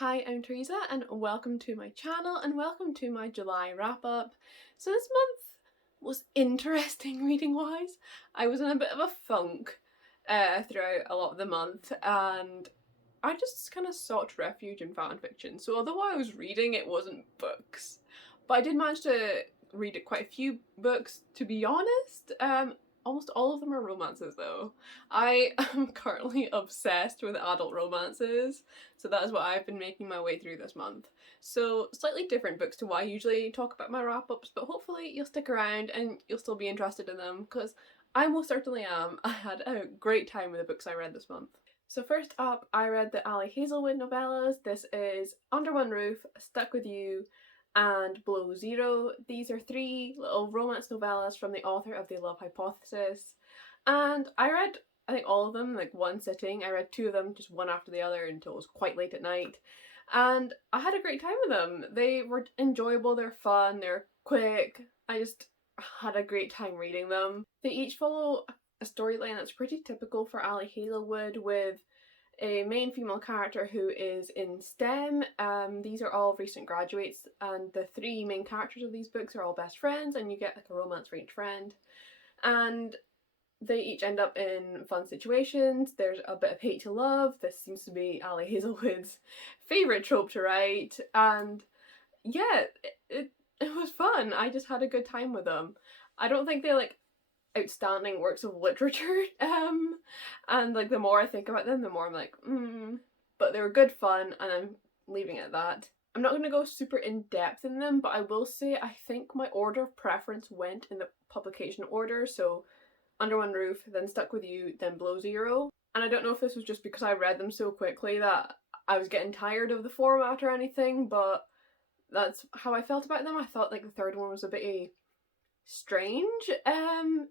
Hi, I'm Theresa and welcome to my channel and welcome to my July wrap up. So this month was interesting reading wise. I was in a bit of a funk throughout a lot of the month and I just kind of sought refuge in fan fiction. So although I was reading, it wasn't books. But I did manage to read quite a few books, to be honest. Almost all of them are romances though. I am currently obsessed with adult romances, so that is what I've been making my way through this month. So slightly different books to what I usually talk about my wrap-ups, but hopefully you'll stick around and you'll still be interested in them, because I most certainly am. I had a great time with the books I read this month. So first up, I read the Ali Hazelwood novellas. This is Under One Roof, Stuck With You, and Below Zero. These are three little romance novellas from the author of The Love Hypothesis. And I read, I think, all of them in like one sitting. I read two of them just one after the other until it was quite late at night. And I had a great time with them. They were enjoyable, they're fun, they're quick. I just had a great time reading them. They each follow a storyline that's pretty typical for Ali Hazelwood, with a main female character who is in STEM. These are all recent graduates, and the three main characters of these books are all best friends, and you get like a romance for each friend. And they each end up in fun situations. There's a bit of hate to love. This seems to be Ali Hazelwood's favourite trope to write, and yeah, it was fun. I just had a good time with them. I don't think they're like outstanding works of literature, and like the more I think about them, the more I'm like, but they were good fun, and I'm leaving it at that. I'm not going to go super in depth in them, but I will say I think my order of preference went in the publication order, so Under One Roof, then Stuck With You, then Below Zero. And I don't know if this was just because I read them so quickly that I was getting tired of the format or anything, but that's how I felt about them. I thought like the third one was a bit strange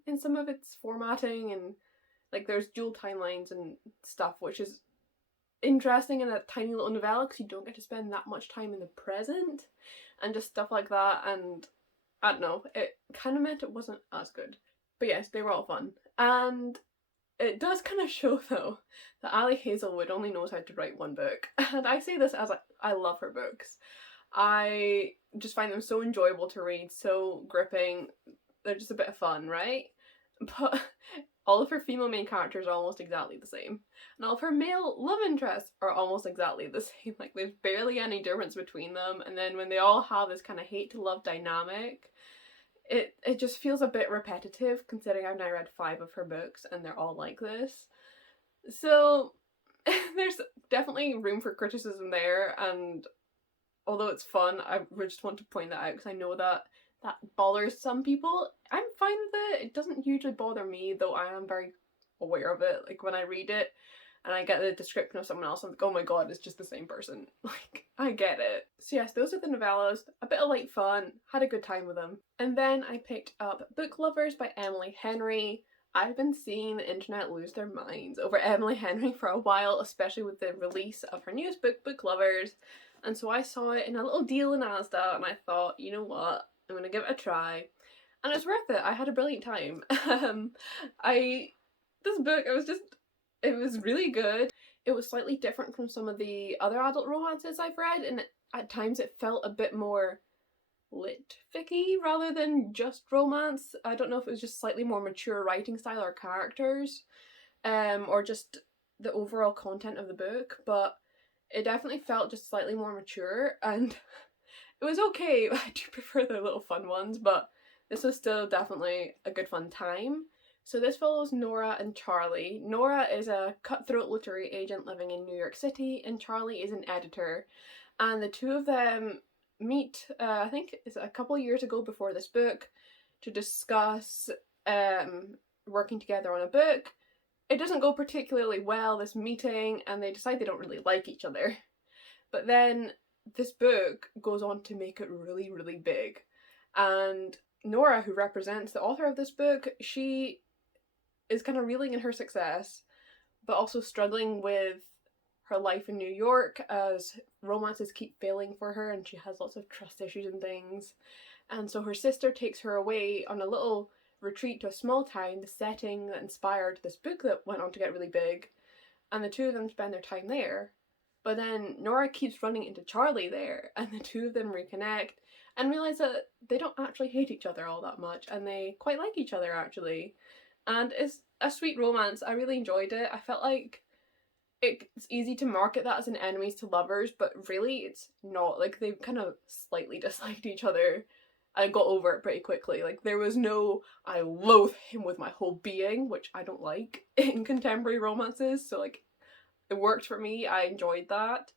in some of its formatting, and like there's dual timelines and stuff, which is interesting in a tiny little novella because you don't get to spend that much time in the present and just stuff like that, and I don't know, it kind of meant it wasn't as good. But yes, they were all fun. And it does kind of show though that Ali Hazelwood only knows how to write one book. And I say this as I love her books. I just find them so enjoyable to read, so gripping. They're just a bit of fun, right? But all of her female main characters are almost exactly the same. And all of her male love interests are almost exactly the same. Like there's barely any difference between them. And then when they all have this kind of hate to love dynamic, it just feels a bit repetitive, considering I've now read 5 of her books and they're all like this. So there's definitely room for criticism there, and although it's fun, I just want to point that out because I know that bothers some people. I'm fine with it. It doesn't usually bother me, though I am very aware of it. Like when I read it and I get the description of someone else, I'm like, oh my god, it's just the same person. Like, I get it. So yes, those are the novellas. A bit of light fun. Had a good time with them. And then I picked up Book Lovers by Emily Henry. I've been seeing the internet lose their minds over Emily Henry for a while, especially with the release of her newest book, Book Lovers. And so I saw it in a little deal in Asda and I thought, you know what, I'm gonna give it a try. And it's worth it. I had a brilliant time. This book, it was really good. It was slightly different from some of the other adult romances I've read, and at times it felt a bit more lit-ficky rather than just romance. I don't know if it was just slightly more mature writing style or characters, or just the overall content of the book, but it definitely felt just slightly more mature, and it was okay. I do prefer the little fun ones, but this was still definitely a good fun time. So this follows Nora and Charlie. Nora is a cutthroat literary agent living in New York City, and Charlie is an editor. And the two of them meet, I think it's a couple of years ago before this book, to discuss working together on a book. It doesn't go particularly well, this meeting, and they decide they don't really like each other. But then this book goes on to make it really, really big. And Nora, who represents the author of this book, she is kind of reeling in her success, but also struggling with her life in New York as romances keep failing for her and she has lots of trust issues and things. And so her sister takes her away on a little retreat to a small town, the setting that inspired this book that went on to get really big, and the two of them spend their time there. But then Nora keeps running into Charlie there, and the two of them reconnect and realize that they don't actually hate each other all that much, and they quite like each other actually. And it's a sweet romance. I really enjoyed it. I felt like it's easy to market that as an enemies to lovers, but really it's not. Like, they kind of slightly disliked each other and got over it pretty quickly. Like, there was no I loathe him with my whole being, which I don't like in contemporary romances. So like, it worked for me. I enjoyed that.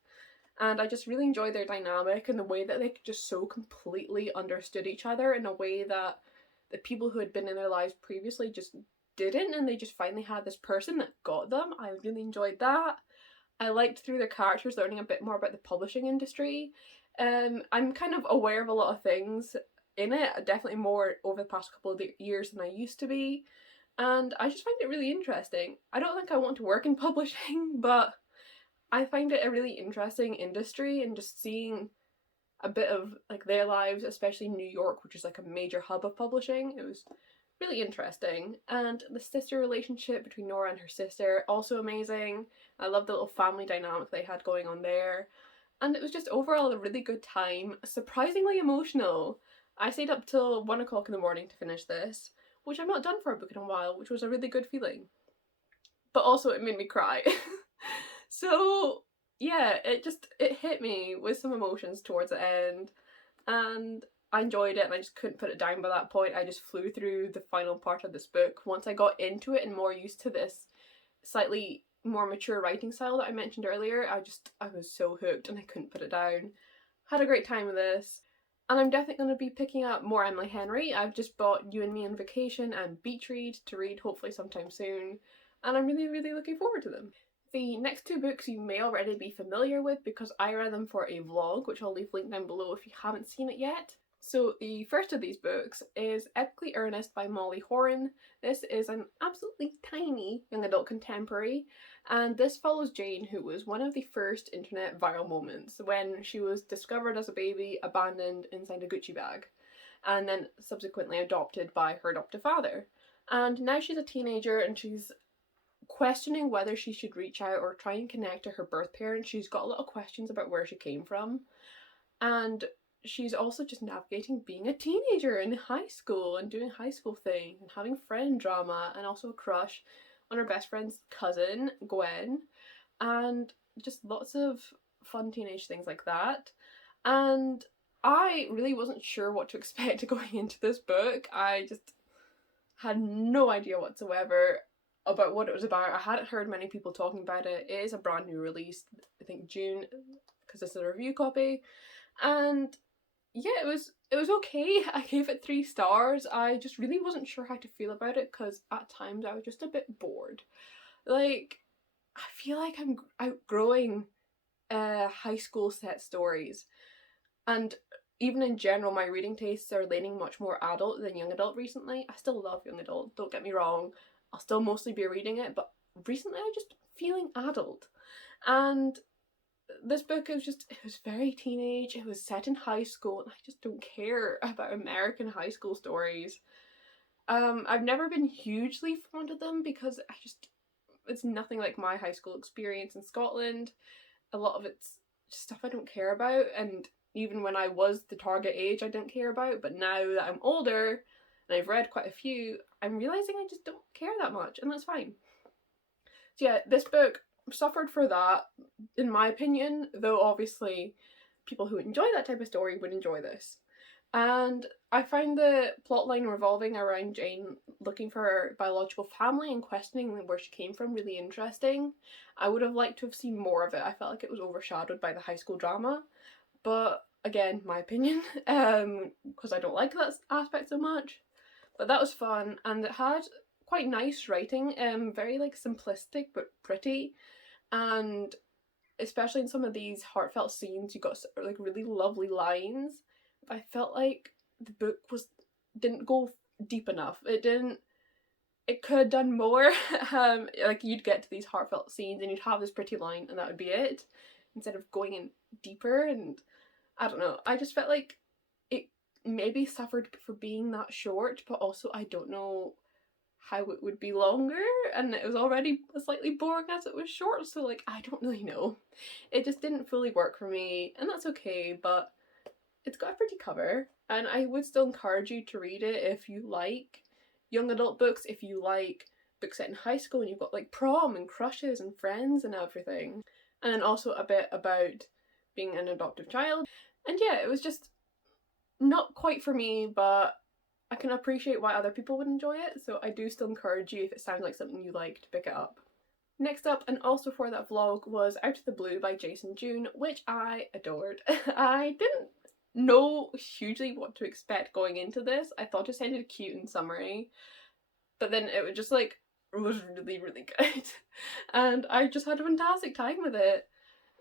And I just really enjoyed their dynamic and the way that they just so completely understood each other in a way that the people who had been in their lives previously just didn't, and they just finally had this person that got them. I really enjoyed that. I liked through their characters learning a bit more about the publishing industry. I'm kind of aware of a lot of things in it, definitely more over the past couple of years than I used to be, and I just find it really interesting. I don't think I want to work in publishing, but I find it a really interesting industry, and just seeing a bit of like their lives, especially New York, which is like a major hub of publishing. It was really interesting. And the sister relationship between Nora and her sister, also amazing. I love the little family dynamic they had going on there. And it was just overall a really good time, surprisingly emotional. I stayed up till 1 o'clock in the morning to finish this, which I've not done for a book in a while, which was a really good feeling. But also it made me cry. So yeah, it hit me with some emotions towards the end, and I enjoyed it, and I just couldn't put it down by that point. I just flew through the final part of this book. Once I got into it and more used to this slightly more mature writing style that I mentioned earlier, I was so hooked and I couldn't put it down. Had a great time with this. And I'm definitely going to be picking up more Emily Henry. I've just bought You and Me on Vacation and Beach Read to read hopefully sometime soon, and I'm really, really looking forward to them. The next two books you may already be familiar with because I read them for a vlog, which I'll leave linked down below if you haven't seen it yet. So the first of these books is Epically Earnest by Molly Horan. This is an absolutely tiny young adult contemporary, and this follows Jane, who was one of the first internet viral moments when she was discovered as a baby abandoned inside a Gucci bag, and then subsequently adopted by her adoptive father. And now she's a teenager and she's questioning whether she should reach out or try and connect to her birth parents. She's got a lot of questions about where she came from, and she's also just navigating being a teenager in high school and doing high school things and having friend drama and also a crush on her best friend's cousin, Gwen, and just lots of fun teenage things like that. And I really wasn't sure what to expect going into this book. I just had no idea whatsoever about what it was about. I hadn't heard many people talking about it. It is a brand new release, I think June, because it's a review copy. And yeah, it was okay. I gave it 3 stars. I just really wasn't sure how to feel about it because at times I was just a bit bored. Like, I feel like I'm outgrowing high school set stories, and even in general my reading tastes are leaning much more adult than young adult recently. I still love young adult, don't get me wrong. I'll still mostly be reading it, but recently I'm just feeling adult. And this book it was very teenage, it was set in high school, and I just don't care about American high school stories. I've never been hugely fond of them because it's nothing like my high school experience in Scotland. A lot of it's stuff I don't care about, and even when I was the target age I didn't care about, but now that I'm older and I've read quite a few, I'm realising I just don't care that much, and that's fine. So yeah, this book suffered for that, in my opinion, though obviously people who enjoy that type of story would enjoy this. And I find the plotline revolving around Jane looking for her biological family and questioning where she came from really interesting. I would have liked to have seen more of it. I felt like it was overshadowed by the high school drama, but again, my opinion, because I don't like that aspect so much. But that was fun, and it had quite nice writing, very like simplistic but pretty, and especially in some of these heartfelt scenes you got like really lovely lines. But I felt like the book didn't go deep enough. It could have done more. Like, you'd get to these heartfelt scenes and you'd have this pretty line and that would be it, instead of going in deeper. And I don't know, I just felt like it maybe suffered for being that short, but also I don't know how it would be longer, and it was already slightly boring as it was short, so like, I don't really know. It just didn't fully work for me, and that's okay, but it's got a pretty cover, and I would still encourage you to read it if you like young adult books, if you like books set in high school and you've got like prom and crushes and friends and everything. And then also a bit about being an adoptive child. And yeah, it was just not quite for me, but I can appreciate why other people would enjoy it, so I do still encourage you, if it sounds like something you like, to pick it up. Next up, and also for that vlog, was Out of the Blue by Jason June, which I adored. I didn't know hugely what to expect going into this. I thought it sounded cute in summary, but then it was just like, it was really, really good. And I just had a fantastic time with it.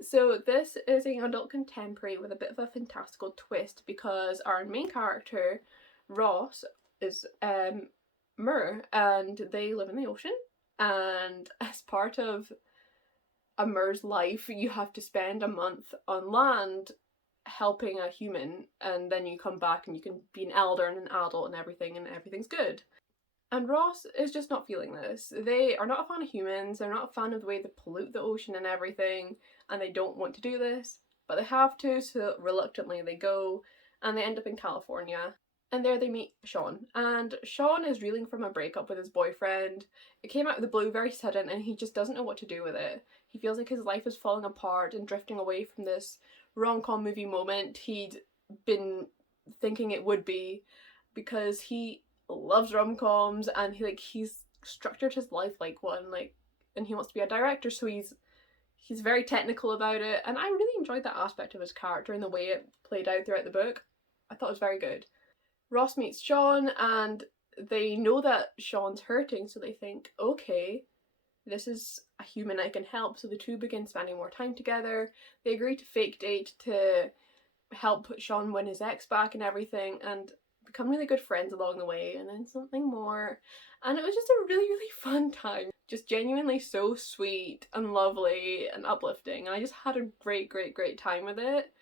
So this is a adult contemporary with a bit of a fantastical twist, because our main character, Ross, is Mer, and they live in the ocean, and as part of a Mer's life you have to spend a month on land helping a human, and then you come back and you can be an elder and an adult and everything's good. And Ross is just not feeling this. They are not a fan of humans, they're not a fan of the way they pollute the ocean and everything, and they don't want to do this, but they have to, so reluctantly they go, and they end up in California. And there they meet Sean, and Sean is reeling from a breakup with his boyfriend. It came out of the blue, very sudden, and he just doesn't know what to do with it. He feels like his life is falling apart and drifting away from this rom-com movie moment he'd been thinking it would be, because he loves rom-coms and he's structured his life like one, like, and he wants to be a director, so he's very technical about it, and I really enjoyed that aspect of his character and the way it played out throughout the book. I thought it was very good. Ross meets Sean, and they know that Sean's hurting, so they think, okay, this is a human I can help, so the two begin spending more time together. They agree to fake date to help Sean win his ex back and everything, and become really good friends along the way, and then something more. And it was just a really, really fun time. Just genuinely so sweet and lovely and uplifting, and I just had a great, great, great time with it.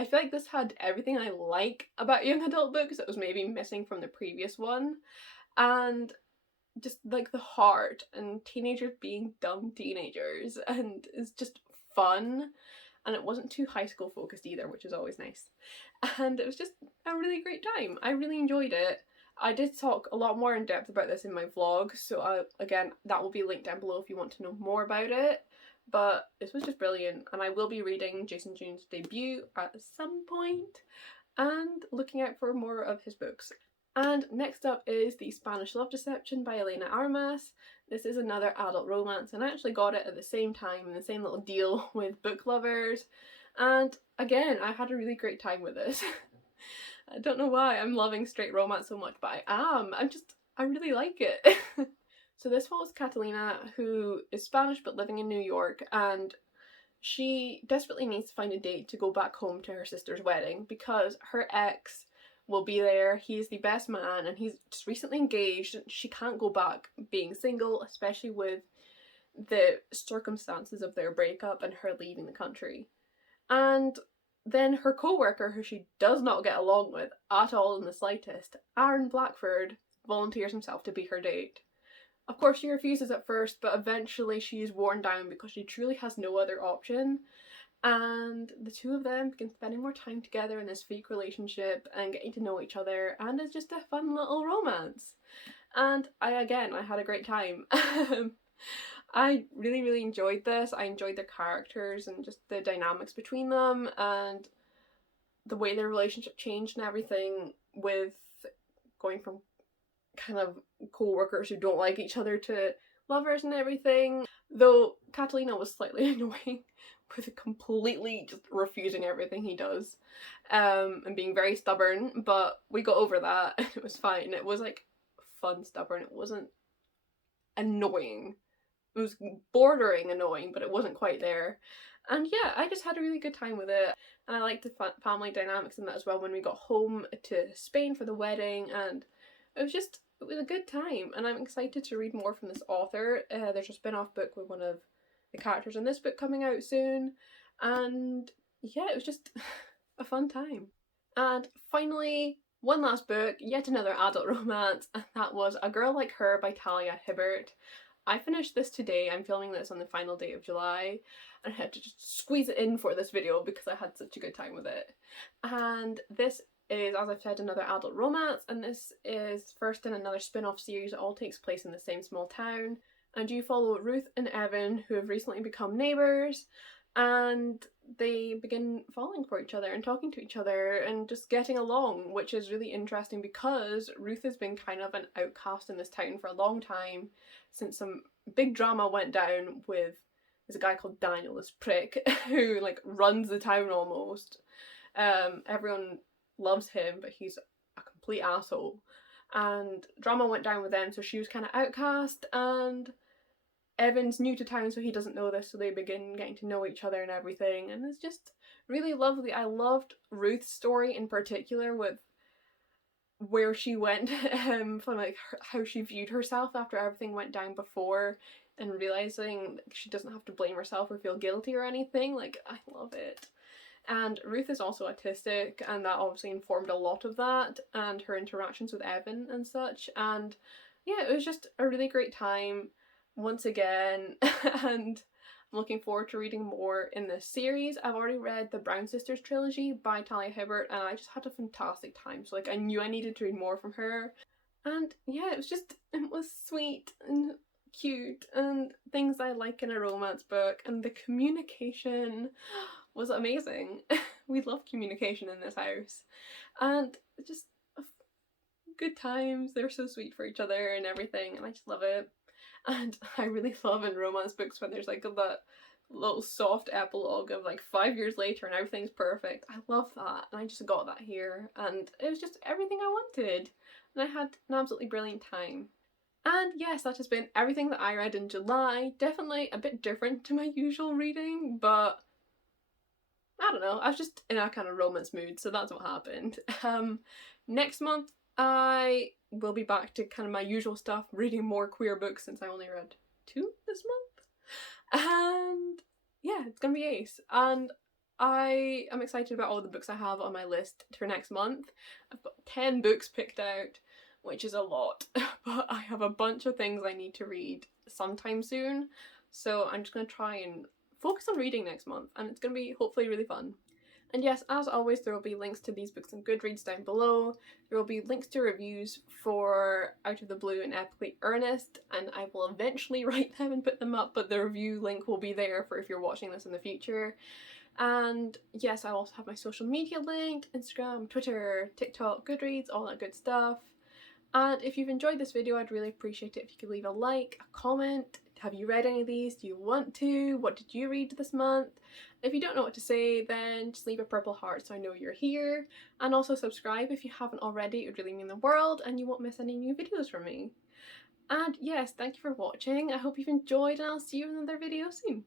I feel like this had everything I like about young adult books that was maybe missing from the previous one. And just like the heart and teenagers being dumb teenagers, and it's just fun, and it wasn't too high school focused either, which is always nice. And it was just a really great time. I really enjoyed it. I did talk a lot more in depth about this in my vlog, so again, that will be linked down below if you want to know more about it. But this was just brilliant, and I will be reading Jason June's debut at some point and looking out for more of his books. And next up is The Spanish Love Deception by Elena Armas. This is another adult romance, and I actually got it at the same time in the same little deal with Book Lovers. And again, I had a really great time with this. I don't know why I'm loving straight romance so much, but I am. I really like it. So this follows Catalina, who is Spanish but living in New York, and she desperately needs to find a date to go back home to her sister's wedding, because her ex will be there. He's the best man, and he's just recently engaged. She can't go back being single, especially with the circumstances of their breakup and her leaving the country. And then her co-worker, who she does not get along with at all in the slightest, Aaron Blackford, volunteers himself to be her date. Of course, she refuses at first, but eventually she is worn down because she truly has no other option. And the two of them begin spending more time together in this fake relationship and getting to know each other, and it's just a fun little romance. And I had a great time. I really, really enjoyed this. I enjoyed their characters and just the dynamics between them, and the way their relationship changed and everything, with going from kind of co-workers who don't like each other to lovers and everything. Though Catalina was slightly annoying with completely just refusing everything he does, and being very stubborn, but we got over that and it was fine. It was like fun stubborn, it wasn't annoying. It was bordering annoying, but it wasn't quite there. And yeah, I just had a really good time with it, and I liked the family dynamics in that as well when we got home to Spain for the wedding, and it was a good time, and I'm excited to read more from this author. There's a spin-off book with one of the characters in this book coming out soon, and yeah, it was just a fun time. And finally, One last book, yet another adult romance, and that was A Girl Like Her by Talia Hibbert. I finished this today. I'm filming this on the final day of July, and I had to just squeeze it in for this video because I had such a good time with it. And this is, as I've said, another adult romance, and this is first in another spin-off series. It all takes place in the same small town, and you follow Ruth and Evan, who have recently become neighbours, and they begin falling for each other and talking to each other and just getting along, which is really interesting because Ruth has been kind of an outcast in this town for a long time, since some big drama went down with there's a guy called Daniel, this prick, who like runs the town almost. Everyone loves him, but he's a complete asshole. And drama went down with them, so she was kind of outcast, and Evan's new to town, so he doesn't know this, so they begin getting to know each other and everything, and it's just really lovely. I loved Ruth's story in particular, with where she went from like how she viewed herself after everything went down before, and realizing she doesn't have to blame herself or feel guilty or anything. Like, I love it. And Ruth is also autistic, and that obviously informed a lot of that and her interactions with Evan and such. And yeah, it was just a really great time once again, and I'm looking forward to reading more in this series. I've already read the Brown Sisters trilogy by Talia Hibbert, and I just had a fantastic time. So like, I knew I needed to read more from her. And yeah, it was sweet and cute and things I like in a romance book, and the communication was amazing. We love communication in this house, and just good times. They're so sweet for each other and everything, and I just love it. And I really love in romance books when there's like that little soft epilogue of like 5 years later and everything's perfect. I love that, and I just got that here, and it was just everything I wanted, and I had an absolutely brilliant time. And yes, that has been everything that I read in July. Definitely a bit different to my usual reading, but I don't know, I was just in a kind of romance mood, so that's what happened. Next month I will be back to kind of my usual stuff, reading more queer books since I only read 2 this month. And yeah, it's gonna be ace. And I am excited about all the books I have on my list for next month. I've got 10 books picked out, which is a lot, but I have a bunch of things I need to read sometime soon. So I'm just gonna try and focus on reading next month, and it's gonna be hopefully really fun. And yes, as always, there will be links to these books on Goodreads down below. There will be links to reviews for Out of the Blue and Epically Earnest, and I will eventually write them and put them up, but the review link will be there for if you're watching this in the future. And yes, I also have my social media linked: Instagram, Twitter, TikTok, Goodreads, all that good stuff. And if you've enjoyed this video, I'd really appreciate it if you could leave a like, a comment. Have you read any of these? Do you want to? What did you read this month? If you don't know what to say, then just leave a purple heart so I know you're here. And also subscribe if you haven't already. It would really mean the world, and you won't miss any new videos from me. And yes, thank you for watching. I hope you've enjoyed, and I'll see you in another video soon.